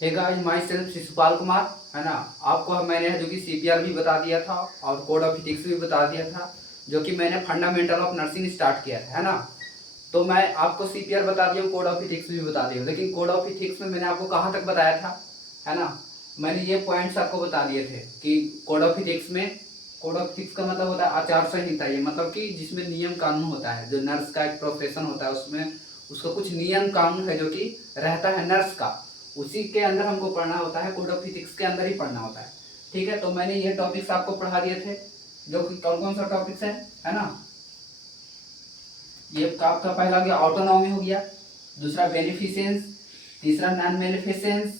हे guys, myself Shishupal Kumar, है ना। आपको मैंने जो कि सीपीआर भी बता दिया था और कोड ऑफ एथिक्स भी बता दिया था, जो कि मैंने फंडामेंटल ऑफ नर्सिंग स्टार्ट किया था, है ना। तो मैं आपको सीपीआर बता दिया, कोड ऑफ एथिक्स भी बता दिया, लेकिन कोड ऑफ एथिक्स में मैंने आपको कहाँ तक बताया था, है ना। मैंने ये पॉइंट्स आपको बता दिए थे कि कोड ऑफ एथिक्स में, कोड ऑफ एथिक्स का मतलब होता है आचार संहिता। ये मतलब कि जिसमें नियम कानून होता है, जो नर्स का एक प्रोफेशन होता है उसमें उसका कुछ नियम कानून है जो कि रहता है नर्स का, उसी के अंदर हमको पढ़ना होता है, कोड ऑफ एथिक्स के अंदर ही पढ़ना होता है। ठीक है, तो मैंने ये टॉपिक्स आपको पढ़ा दिए थे, जो कि कौन कौन सा टॉपिक्स है ना। ये आपका पहला हो गया ऑटोनॉमी हो गया, दूसरा बेनिफिसेंस, तीसरा नॉन बेनिफिसेंस,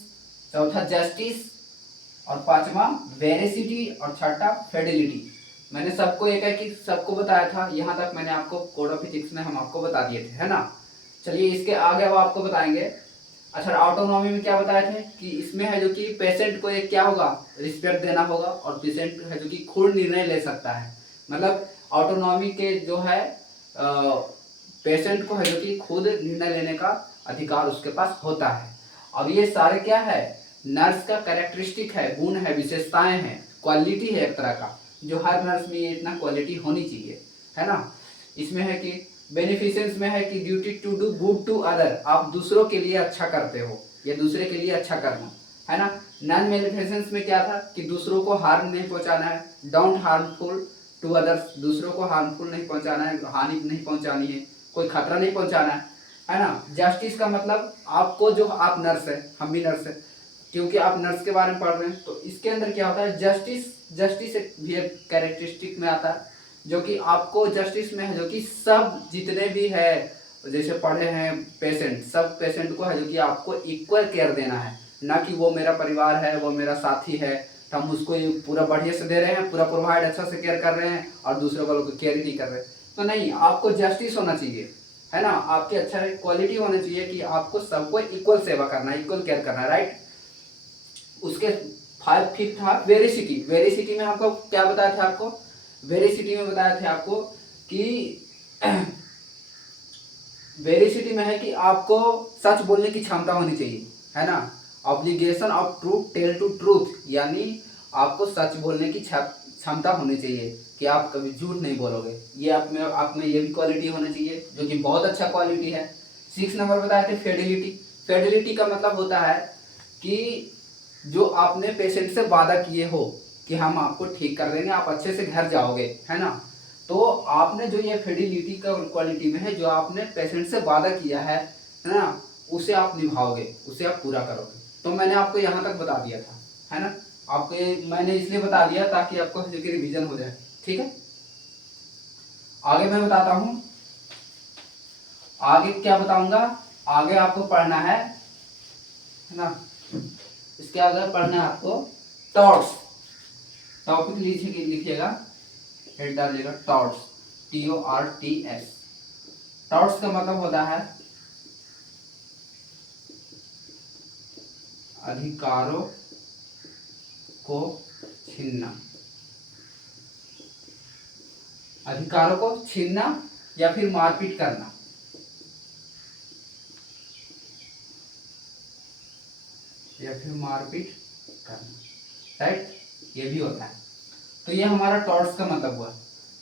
चौथा जस्टिस, और पांचवा वेरिसिटी, और छठा फेडिलिटी। मैंने सबको एक एक सबको बताया था, यहाँ तक मैंने आपको कोड ऑफ एथिक्स में हम आपको बता दिए थे, है ना। चलिए इसके आगे अब आपको बताएंगे। अच्छा, ऑटोनॉमी में क्या बताए थे कि इसमें है जो कि पेशेंट को एक क्या होगा, रिस्पेक्ट देना होगा, और पेशेंट है जो कि खुद निर्णय ले सकता है। मतलब ऑटोनॉमी के जो है पेशेंट को है जो कि खुद निर्णय लेने का अधिकार उसके पास होता है। अब ये सारे क्या है, नर्स का कैरेक्टरिस्टिक है, गुण है, विशेषताएं हैं, क्वालिटी है एक तरह का, जो हर नर्स में ये इतना क्वालिटी होनी चाहिए, है ना। इसमें है कि बेनिफिसेंस में है कि duty to do good to other, आप दूसरों के लिए अच्छा करते हो, या दूसरे के लिए अच्छा करना, है ना। नॉन बेनिफिसेंस में क्या था कि दूसरों को हार्म नहीं पहुंचाना है, डोंट हार्मफुल टू अदर्स, दूसरों को हार्मफुल नहीं पहुंचाना है, हानि नहीं पहुंचानी है, कोई खतरा नहीं पहुंचाना है ना। जस्टिस का मतलब आपको, जो आप नर्स है, हम भी नर्स है, क्योंकि आप नर्स के बारे में पढ़ रहे हैं, तो इसके अंदर क्या होता है, जस्टिस, जस्टिस भी एक कैरेक्टरिस्टिक में आता है, जो कि आपको जस्टिस में है जो कि सब जितने भी है, जैसे पढ़े हैं पेशेंट, सब पेशेंट को है जो कि आपको इक्वल केयर देना है, ना कि वो मेरा परिवार है, वो मेरा साथी है, तो हम उसको पूरा बढ़िया से दे रहे हैं, पूरा प्रोवाइड अच्छा से केयर कर रहे हैं, और दूसरों को लोग केयर ही नहीं कर रहे। तो नहीं, आपको जस्टिस होना चाहिए, है ना। आपकी अच्छा क्वालिटी होना चाहिए कि आपको सबको इक्वल सेवा करना है, इक्वल केयर करना है, राइट। उसके फिफ्थ था वेरिसिटी। वेरिसिटी में आपको क्या बताया था, आपको वेरिसिटी में बताया था आपको कि वेरिसिटी में है कि आपको सच बोलने की क्षमता होनी चाहिए, है ना। Obligation of truth tell to truth, यानी आपको सच बोलने की क्षमता होनी चाहिए कि आप कभी झूठ नहीं बोलोगे। ये आप में ये भी क्वालिटी होना चाहिए, जो कि बहुत अच्छा क्वालिटी है। 6 नंबर बताया थे फेडिलिटी। फेडिलिटी का मतलब होता है कि जो आपने पेशेंट से वादा किए हो कि हम आपको ठीक कर देंगे, आप अच्छे से घर जाओगे, है ना। तो आपने जो ये फिडिलिटी का क्वालिटी में है, जो आपने पेशेंट से वादा किया है ना, उसे आप निभाओगे, उसे आप पूरा करोगे। तो मैंने आपको यहाँ तक बता दिया था, है ना। आपको मैंने इसलिए बता दिया ताकि आपको रिवीजन हो जाए, ठीक है। आगे मैं बताता हूँ, आगे क्या बताऊंगा, आगे आपको पढ़ना है ना। इसके आगे पढ़ना है आपको टॉर्ट्स। टॉपिक लिखिएगा, हेड डालिएगा टॉर्ट्स, TORTS। टॉर्ट्स का मतलब होता है अधिकारों को छीनना, अधिकारों को छीनना या फिर मारपीट करना, या फिर मारपीट करना, राइट। ये भी होता है। तो ये हमारा टॉर्ट्स का मतलब हुआ।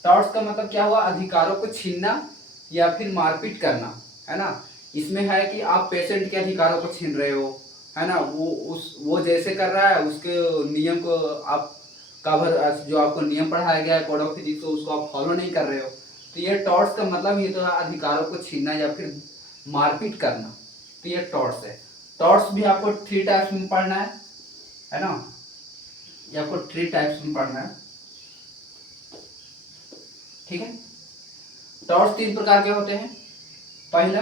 टॉर्ट्स का मतलब क्या हुआ, अधिकारों को छीनना या फिर मारपीट करना, है ना। इसमें है कि आप पेशेंट के अधिकारों को छीन रहे हो, है ना। वो जैसे कर रहा है उसके नियम को आप कवर, जो आपको नियम पढ़ाया गया है कोड ऑफ एथिक्स, उसको आप फॉलो नहीं कर रहे हो। तो ये टॉर्ट्स का मतलब ये तो है अधिकारों को छीनना या फिर मारपीट करना। तो ये टॉर्ट्स है। टॉर्ट्स भी आपको 3 टाइप्स में पढ़ना है ना। ये आपको 3 टाइप्स में पढ़ना है, ठीक है। टॉर्च 3 प्रकार के होते हैं। पहला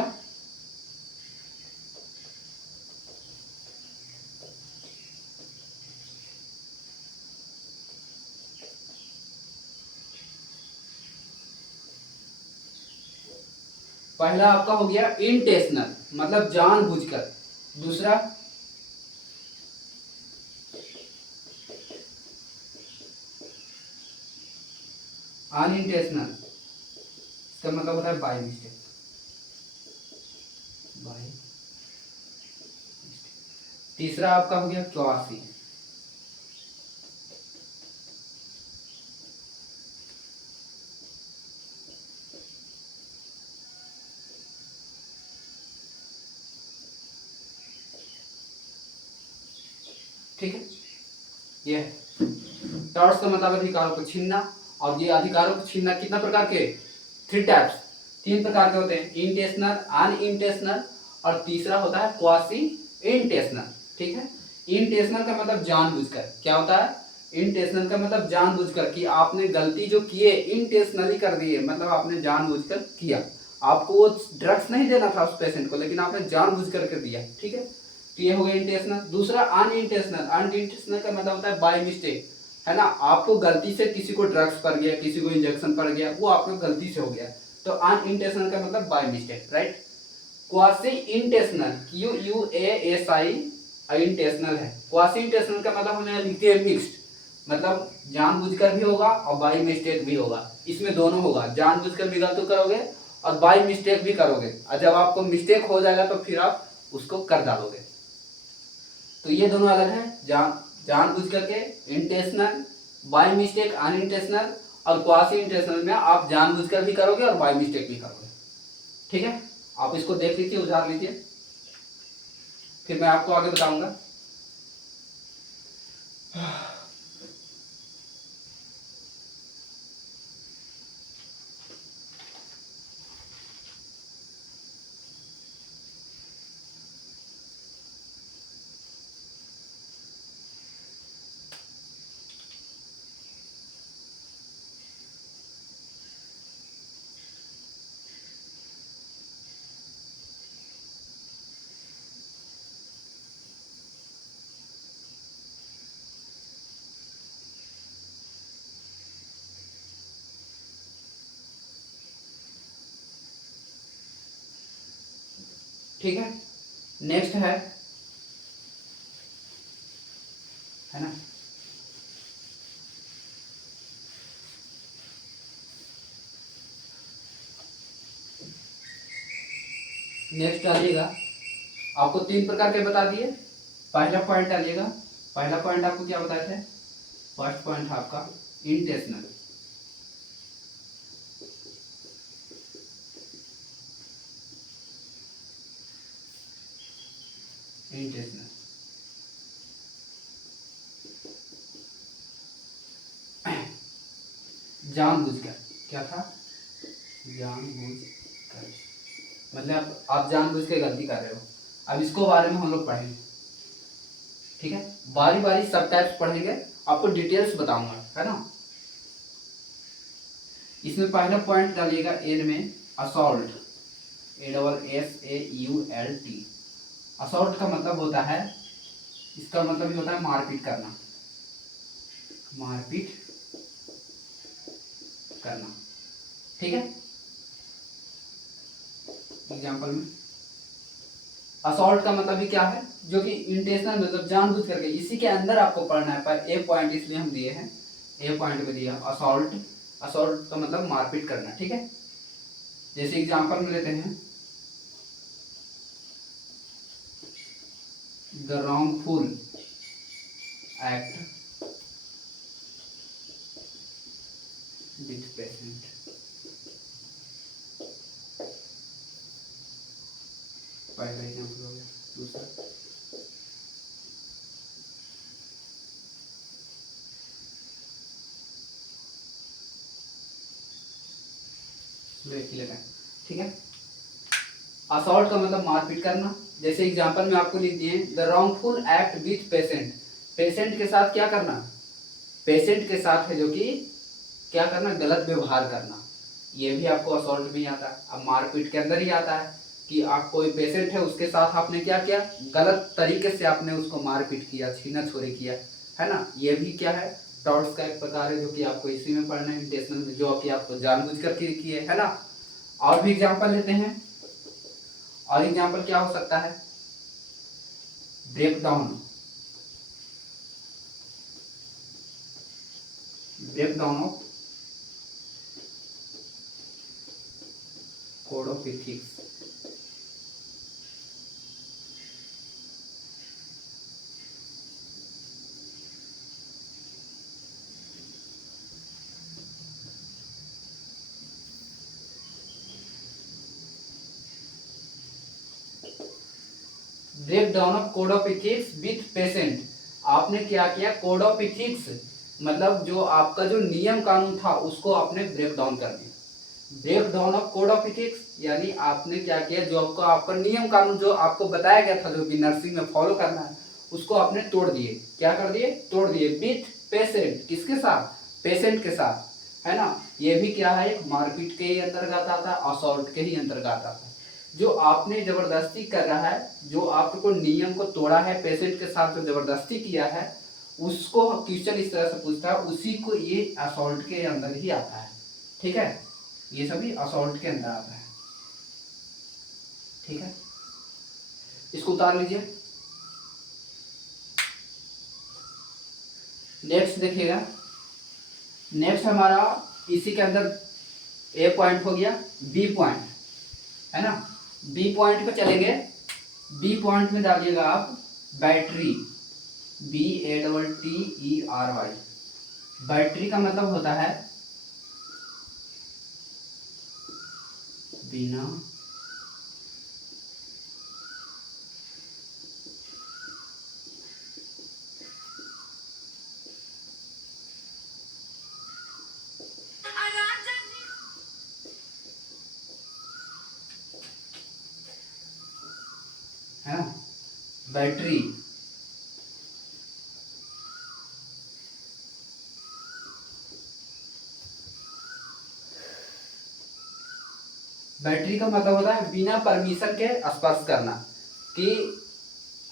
पहला आपका हो गया इंटेंशनल, मतलब जानबूझकर। दूसरा अनइंटेंशनल, इसका मतलब होता है बाय मिस्टेक, बाय। तीसरा आपका हो गया क्वासी। ठीक है, ये टॉर्च का मतलब अधिकारों को छीनना, और ये अधिकारों को छीनना कितना प्रकार के, 3 टाइप्स, 3 प्रकार के होते हैं, इंटेंशनल, अनइंटेंशनल, और तीसरा होता है क्वासी इंटेंशनल। ठीक है, इंटेंशनल का मतलब जानबूझकर, क्या होता है, इंटेंशनल का मतलब जानबूझकर, कि आपने गलती जो किए इंटेंशनली कर दिए, मतलब आपने जानबूझकर किया, आपको वो ड्रग्स नहीं देना था उस पेशेंट को, लेकिन आपने जानबूझकर कर दिया। ठीक है, तो ये हो गया इंटेंशनल। दूसरा अनइंटेंशनल, अनइंटेंशनल का मतलब होता है बाय मिस्टेक, है ना, आपको गलती से किसी को ड्रग्स पड़ गया, किसी को इंजेक्शन पड़ गया, वो आपको गलती से हो गया, तो अनइंटेंशनल का मतलब by mistake, right. Quasi intentional, QUASI intentional है। क्वासी इंटेंशनल का मतलब हमने लिखते हैं मिक्स्ड, मतलब जानबूझकर भी होगा और बाय मिस्टेक भी होगा, इसमें दोनों होगा, जानबूझकर भी गलती करोगे और बाय मिस्टेक भी करोगे, और जब आपको मिस्टेक हो जाएगा तो फिर आप उसको कर डालोगे। तो ये दोनों अलग है, जानबूझ करके इंटेंशनल, बाय मिस्टेक अनइंटेंशनल, और क्वासी इंटेंशनल में आप जानबूझकर भी करोगे और बाय मिस्टेक भी करोगे। ठीक है, आप इसको देख लीजिए, उधार लीजिए, फिर मैं आपको आगे बताऊंगा। ठीक है, नेक्स्ट है ना, नेक्स्ट डालिएगा, आपको 3 प्रकार के बता दिए। पहला पॉइंट डालिएगा, पहला पॉइंट आपको क्या बताए थे, फर्स्ट पॉइंट है आपका इंटेंशनल, इंटेंशनल, जानबूझकर, क्या था, जानबूझकर, मतलब आप जानबूझ के गलती कर रहे हो। अब इसको बारे में हम लोग पढ़ेंगे, ठीक है, बारी बारी सब टाइप्स पढ़ेंगे, आपको डिटेल्स बताऊंगा, है ना। इसमें पहला पॉइंट डालिएगा एन में, असॉल्ट, ASSAULT। असॉल्ट का मतलब होता है, इसका मतलब ही होता है मारपीट करना, मारपीट करना। ठीक है, एग्जांपल में असॉल्ट का मतलब भी क्या है, जो कि इंटेंशनल, मतलब जानबूझ करके, इसी के अंदर आपको पढ़ना है, पर ए पॉइंट इसलिए हम दिए हैं, ए पॉइंट में दिया असॉल्ट, असॉल्ट का मतलब मारपीट करना। ठीक है, जैसे एग्जांपल में लेते हैं, the wrongful act with patient, पहला एग्जांपल हो गया। दूसरा, ठीक है, असॉल्ट का मतलब मारपीट करना। जैसे एग्जांपल में आपको लिख दिए, the wrongful act with patient, patient के साथ क्या करना, पेशेंट के साथ है जो कि क्या करना, गलत व्यवहार करना, ये भी आपको असॉल्ट में ही आता है। अब मारपीट के अंदर ही आता है कि आप कोई पेशेंट है, उसके साथ आपने क्या किया, गलत तरीके से आपने उसको मारपीट किया, छीना छोरी किया, है ना, ये भी क्या है, टॉर्ट्स का एक प्रकार है, जो कि आपको इसी में पढ़ना है, इंटेंशनल में, जो कि आपको जानबूझ कर किए, है ना। और भी एग्जाम्पल लेते हैं, और एग्जाम्पल क्या हो सकता है, break down, break down of code of ethics, break down of code of ethics with patient. आपने क्या किया, कोड ऑफ इथिक्स मतलब जो आपका जो नियम कानून था उसको आपने ब्रेक डाउन कर दिया। Break down of code of ethics यानी आपने क्या किया, जो आपको आपका नियम कानून जो आपको बताया गया था जो भी नर्सिंग में फॉलो करना है उसको आपने तोड़ दिए। क्या कर दिए, तोड़ दिए। विथ पेशेंट, किसके साथ, पेशेंट के साथ, है ना। ये भी क्या है, एक मारपीट के ही अंतर्गत आता है, असॉल्ट के ही अंतर्गत आता है। जो आपने जबरदस्ती कर रहा है, जो आपको नियम को तोड़ा है, पेशेंट के साथ जो जबरदस्ती किया है उसको क्वेश्चन इस तरह से पूछता है, उसी को ये असॉल्ट के अंदर ही आता है। ठीक है, ये सभी असॉल्ट के अंदर आता है। ठीक है, इसको उतार लीजिए। नेक्स्ट देखिएगा, नेक्स्ट हमारा इसी के अंदर ए पॉइंट हो गया, बी पॉइंट, है ना। बी पॉइंट पे चलेंगे। बी पॉइंट में डालिएगा आप बैटरी, BATTERY। बैटरी का मतलब होता है बिना है ना, बैटरी बैटरी का मतलब होता है बिना परमिशन के स्पर्श करना, कि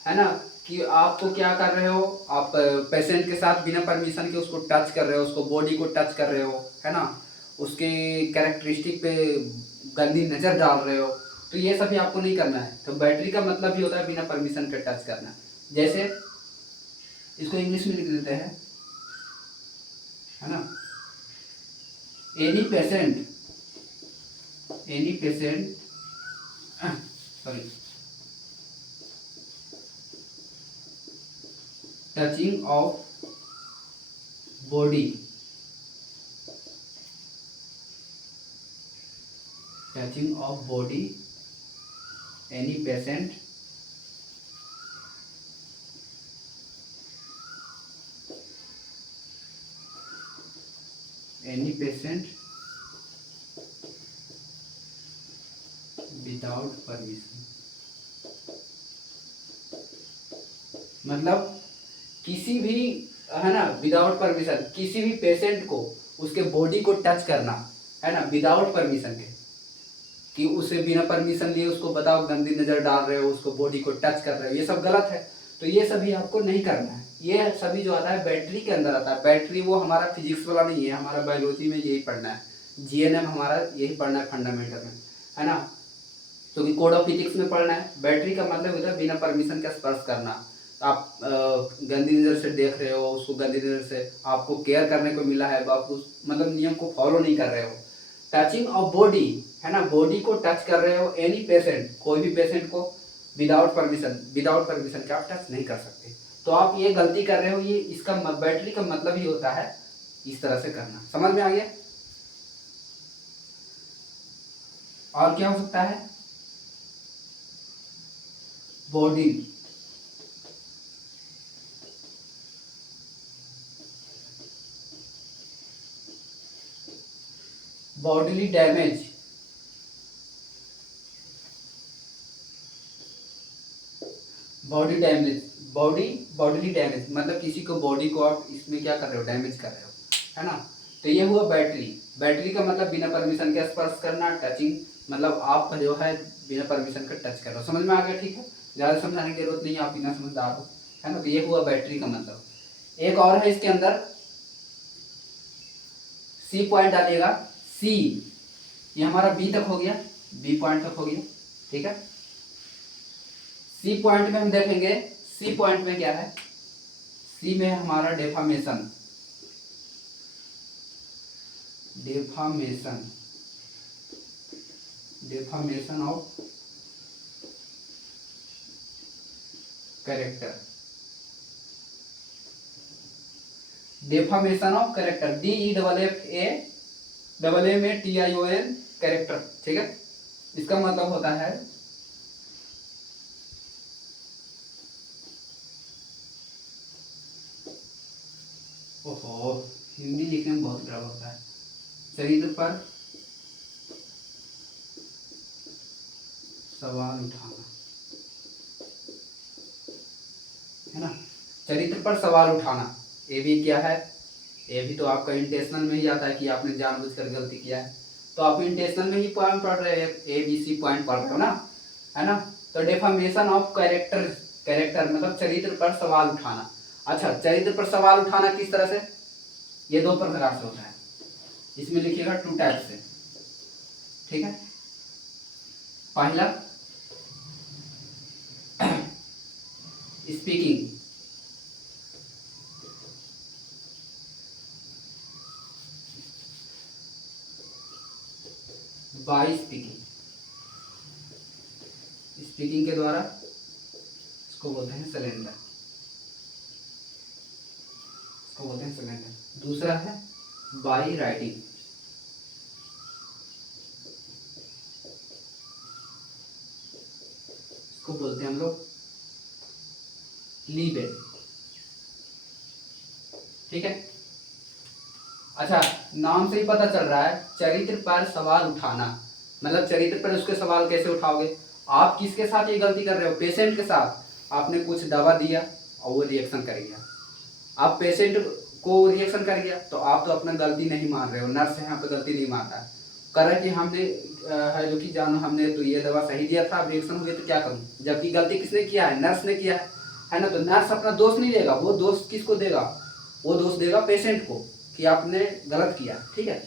है ना, कि आपको क्या कर रहे हो, आप पेशेंट के साथ बिना परमिशन के उसको टच कर रहे हो, उसको बॉडी को टच कर रहे हो, है ना, उसके कैरेक्टरिस्टिक पे गंदी नज़र डाल रहे हो, तो ये सभी आपको नहीं करना है। तो बैटरी का मतलब भी होता है बिना परमिशन के टच करना। जैसे इसको इंग्लिश में लिख देते हैं, है ना। Any patient, any patient sorry touching of body, touching of body, any patient any patient without permission, मतलब किसी भी, है ना, विदाउट परमिशन किसी भी पेशेंट को उसके बॉडी को टच करना, है ना, विदाउट परमिशन के, कि उसे बिना परमिशन लिए उसको बताओ गंदी नज़र डाल रहे हो, उसको बॉडी को टच कर रहे हो, ये सब गलत है। तो ये सभी आपको नहीं करना है। ये सभी जो आता है बैटरी के अंदर आता है। बैटरी वो हमारा फिजिक्स वाला नहीं है, हमारा बायोलॉजी में यही पढ़ना है, GNM हमारा यही पढ़ना है फंडामेंटल में, है ना। तो कि कोड ऑफ इथिक्स में पढ़ना है। बैटरी का मतलब होता है बिना परमिशन का स्पर्श करना। आप गंदी नज़र से देख रहे हो उसको, गंदी नज़र से आपको केयर करने को मिला है, आप उस मतलब नियम को फॉलो नहीं कर रहे हो। टचिंग ऑफ बॉडी, है ना, बॉडी को टच कर रहे हो, एनी पेशेंट, कोई भी पेशेंट को विदाउट परमिशन, विदाउट परमिशन के आप टच नहीं कर सकते। तो आप ये गलती कर रहे हो। ये इसका बैटरी का मतलब ही होता है इस तरह से करना। समझ में आ गया? और क्या हो सकता है? Body, bodily damage, body damage, bodily damage मतलब किसी को बॉडी को आप इसमें क्या कर रहे हो, डैमेज कर रहे हो, है ना। तो ये हुआ बैटरी। बैटरी का मतलब बिना परमिशन के स्पर्श करना। टचिंग मतलब आप जो है बिना परमिशन का टच कर रहे हो। समझ में आ गया? ठीक है, ज़्यादा समझाने की जरूरत नहीं है, आप बिना समझदार हो, है ना। तो ये हुआ बैटरी का मतलब। एक और है इसके अंदर, सी पॉइंट डालिएगा। सी, ये हमारा बी तक हो गया, बी पॉइंट तक हो गया, ठीक है। सी पॉइंट में हम देखेंगे, सी पॉइंट में क्या है, सी में हमारा defamation, defamation, defamation of character, defamation of character, DEFFAMATION character, ठीक है। इसका मतलब होता है ओहो, हिंदी लिखने में बहुत गड़बड़ होता है। चरित्र पर सवाल उठाना, है ना। चरित्र पर सवाल उठाना, ये भी क्या है, ये भी तो आपका इंटेंशनल में ही आता है कि आपने जानबूझकर गलती किया है। तो आप इंटेंशनल में ही पॉइंट पढ़ रहे हैं, ABC पॉइंट पढ़ रहे हो ना, है ना। तो डेफामेशन ऑफ कैरेक्टर, कैरेक्टर मतलब चरित्र पर सवाल उठाना। अच्छा, चरित्र पर सवाल उठाना किस तरह से, ये दो प्रकार से होता है, इसमें लिखिएगा 2 टाइप से, ठीक है। पहला स्पीकिंग, बाय स्पीकिंग, स्पीकिंग के द्वारा, इसको बोलते हैं सिलेंडर, इसको बोलते हैं सिलेंडर। दूसरा है बाय राइटिंग, इसको बोलते हैं हम लोग लीबेल, ठीक है। अच्छा, नाम से ही पता चल रहा है चरित्र पर सवाल उठाना, मतलब चरित्र पर उसके सवाल कैसे उठाओगे। आप किसके साथ ये गलती कर रहे हो, पेशेंट के साथ। आपने कुछ दवा दिया और वो रिएक्शन कर गया, आप पेशेंट को रिएक्शन कर गया तो आप तो अपना गलती नहीं मान रहे हो, नर्स यहाँ पे गलती नहीं मानता है, कर रहा है कि हमने है जो कि जानो हमने तो ये दवा सही दिया था, अब रिएक्शन हुए तो क्या करूँ, जबकि गलती किसने किया है, नर्स ने किया है ना। तो नर्स अपना दोष नहीं देगा, वो दोष किसको देगा, वो दोष देगा पेशेंट को कि आपने गलत किया, ठीक है।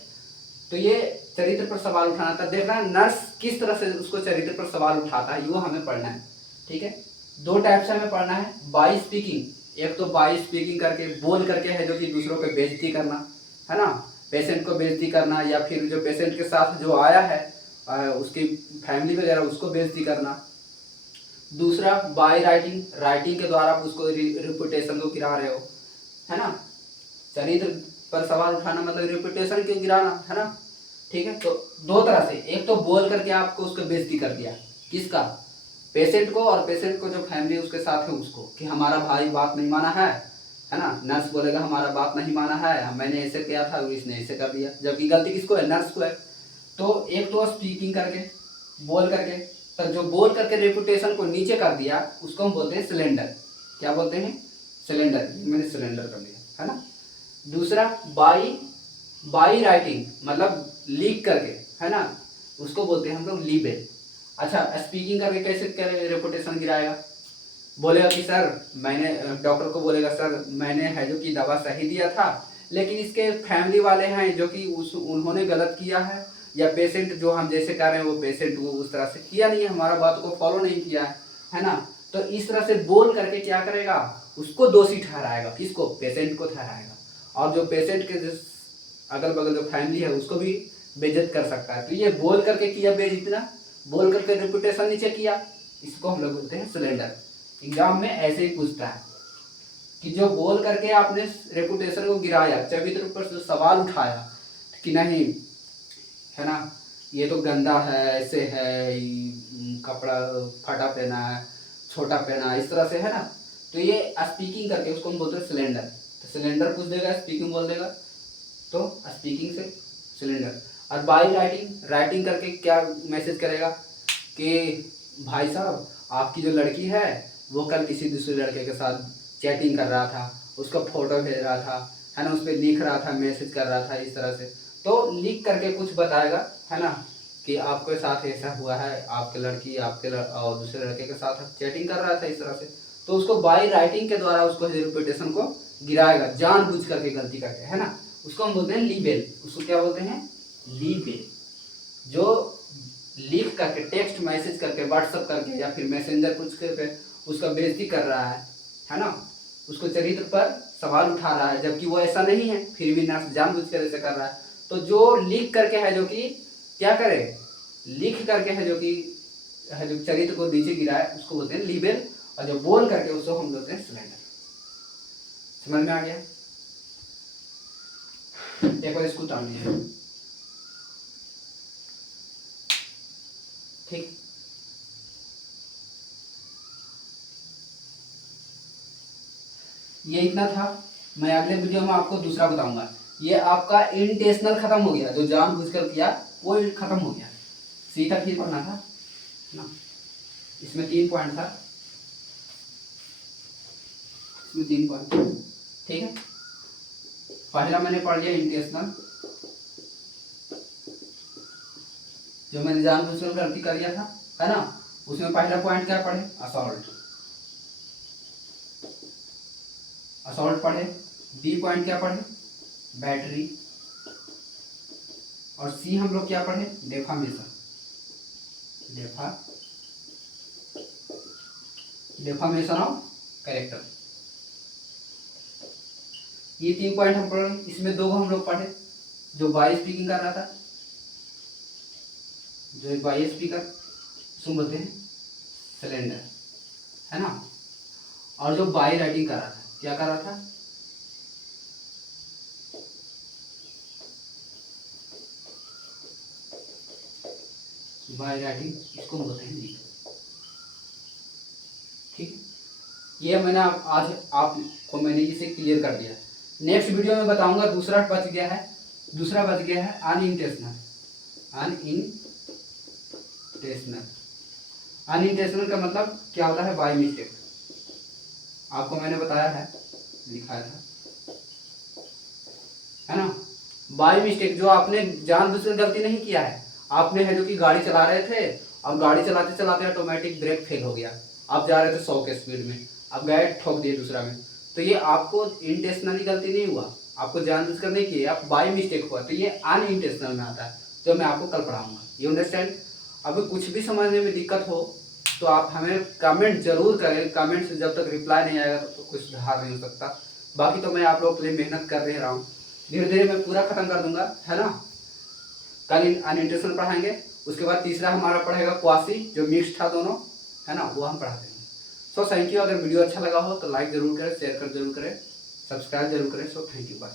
तो ये चरित्र पर सवाल उठाना था, देखना नर्स किस तरह से उसको चरित्र पर सवाल उठाता है, वो हमें पढ़ना है, ठीक है। 2 टाइप से हमें पढ़ना है, बाय स्पीकिंग, एक तो बाय स्पीकिंग करके बोल करके है जो कि दूसरों पे बेइज्जती करना, है ना, पेशेंट को बेइज्जती करना, या फिर जो पेशेंट के साथ जो आया है उसकी फैमिली वगैरह उसको बेइज्जती करना। दूसरा बाय राइटिंग, राइटिंग के द्वारा आप उसको रिपुटेशन को गिरा रहे हो, है ना। चरित्र पर सवाल उठाना मतलब रेपुटेशन क्यों गिराना, है ना, ठीक है। तो 2 तरह से, एक तो बोल करके आपको उसको बेइज्जती कर दिया, किसका, पेशेंट को, और पेशेंट को जो फैमिली उसके साथ है उसको, कि हमारा भाई बात नहीं माना है ना। नर्स बोलेगा हमारा बात नहीं माना है, मैंने ऐसे किया था, इसने ऐसे कर दिया, जबकि गलती किसको है, नर्स को है। तो एक तो स्पीकिंग करके, बोल करके, तो जो बोल करके रेपुटेशन को नीचे कर दिया उसको हम बोलते हैं सिलेंडर, क्या बोलते हैं, सिलेंडर, मैंने सिलेंडर कर दिया, है ना। दूसरा बाई, बाई राइटिंग मतलब लिख करके, है ना, उसको बोलते हैं हम लोग लीबेल। अच्छा, स्पीकिंग करके कैसे रेपुटेशन गिराएगा, बोलेगा कि सर मैंने, डॉक्टर को बोलेगा सर मैंने है जो कि दवा सही दिया था, लेकिन इसके फैमिली वाले हैं जो कि उन्होंने गलत किया है, या पेशेंट जो हम जैसे कह रहे हैं वो पेशेंट वो उस तरह से किया नहीं है, हमारा बात को फॉलो नहीं किया है ना। तो इस तरह से बोल करके क्या करेगा, उसको दोषी ठहराएगा, किसको, पेशेंट को ठहराएगा, और जो पेशेंट के जो अगल बगल जो फैमिली है उसको भी बेइज्जत कर सकता है। तो ये बोल करके किया बेइज्जती, बोल करके रेपुटेशन नीचे किया, इसको हम लोग बोलते हैं सिलेंडर। एग्जाम में ऐसे ही पूछता है कि जो बोल करके आपने रेपुटेशन को गिराया, चरित्र पर जो सवाल उठाया कि नहीं, है ना, ये तो गंदा है, ऐसे है, कपड़ा फटा पहना है, छोटा पहना है, इस तरह से, है ना। तो ये स्पीकिंग करके उसको हम बोलते हैं सिलेंडर। तो सिलेंडर पूछ देगा, स्पीकिंग बोल देगा, तो स्पीकिंग से सिलेंडर। और बाय राइटिंग, राइटिंग करके क्या मैसेज करेगा कि भाई साहब आपकी जो लड़की है वो कल किसी दूसरे लड़के के साथ चैटिंग कर रहा था, उसका फोटो भेज रहा था, है ना, उस पर लिख रहा था, मैसेज कर रहा था, इस तरह से। तो लिख करके कुछ बताएगा, है ना, कि आपके साथ ऐसा हुआ है, आपके लड़की आपके और दूसरे लड़के के साथ चैटिंग कर रहा था, इस तरह से। तो उसको बाय राइटिंग के द्वारा उसको रेपुटेशन को गिराएगा, जानबूझ करके गलती करके, है ना। उसको हम बोलते हैं लीबेल, उसको क्या बोलते हैं, लीबेल। जो लिख करके, टेक्स्ट मैसेज करके, व्हाट्सअप करके या फिर मैसेंजर कुछ करके उसका बेइज्जती कर रहा है ना, उसको चरित्र पर सवाल उठा रहा है, जबकि वो ऐसा नहीं है, फिर भी नर्स जानबूझ कर ऐसे कर रहा है। तो जो लिख करके है जो कि क्या करे, लिख करके है जो कि है जो चरित्र को नीचे गिराए उसको बोलते हैं लीबेल, और जो बोल करके उसको हम बोलते हैं सिलेंडर। समझ में आ गया, एक बार इसको उतार लिया, ठीक। ये इतना था मैं अगले वीडियो में आपको दूसरा बताऊंगा। ये आपका इंटेंशनल खत्म हो गया, जो जानबूझकर किया वो खत्म हो गया। सी तक ही पढ़ना था ना, इसमें 3 पॉइंट था, इसमें 3 पॉइंट, ठीक है। पहला मैंने पढ़ लिया इंटेंशनल, जो मैंने जानबूझकर गलती कर लिया था, है ना। उसमें पहला पॉइंट क्या पढ़े, असॉल्ट, असॉल्ट पढ़े। बी पॉइंट क्या पढ़े, बैटरी। और सी हम लोग क्या पढ़े, डेफामेशन, डेफामेशन ऑफ कैरेक्टर। ये 3 पॉइंट हम पढ़े। इसमें 2 हम लोग पढ़े, जो बाई स्पीकिंग कर रहा था, जो बाई स्पीकर उसको बोलते हैं सिलेंडर, है ना। और जो बाई राइटिंग कर रहा था, क्या कर रहा था, बाई राइटिंग, इसको बोलते हैं लीड, ठीक। ये मैंने आज आपको मैंने इसे क्लियर कर दिया। नेक्स्ट वीडियो में बताऊंगा दूसरा बच गया है, अनइंटेंशनल। अनइंटेंशनल का मतलब क्या होता है, बाय मिस्टेक। आपको मैंने बताया है, लिखा है ना। बाय मिस्टेक, जो आपने जानबूझकर गलती नहीं किया है, आपने है जो कि गाड़ी चला रहे थे, अब गाड़ी चलाते चलाते ऑटोमेटिक ब्रेक फेल हो गया, आप जा रहे थे 100 के स्पीड में, अब गए ठोक दिए दूसरा में, तो ये आपको इंटेंशनली गलती नहीं हुआ, आपको जानबूझकर नहीं किया, आप बाय मिस्टेक हुआ, तो ये अनइंटेंशनल में आता है, जो मैं आपको कल पढ़ाऊंगा। You understand. अभी कुछ भी समझने में दिक्कत हो तो आप हमें कमेंट जरूर करें, कमेंट से जब तक रिप्लाई नहीं आएगा तो कुछ सुधार नहीं हो सकता। बाकी तो मैं आप लोगों के लिए मेहनत कर रहा हूँ, धीरे धीरे मैं पूरा खत्म कर दूंगा, है ना। कल अनइंटेंशनल पढ़ाएंगे, उसके बाद तीसरा हमारा पढ़ेगा क्वासी, जो मिक्स था दोनों, है ना, वो हम पढ़ा देंगे। सो थैंक यू। अगर वीडियो अच्छा लगा हो तो लाइक जरूर करें, शेयर कर जरूर करें, सब्सक्राइब जरूर करें। So thank you, bye.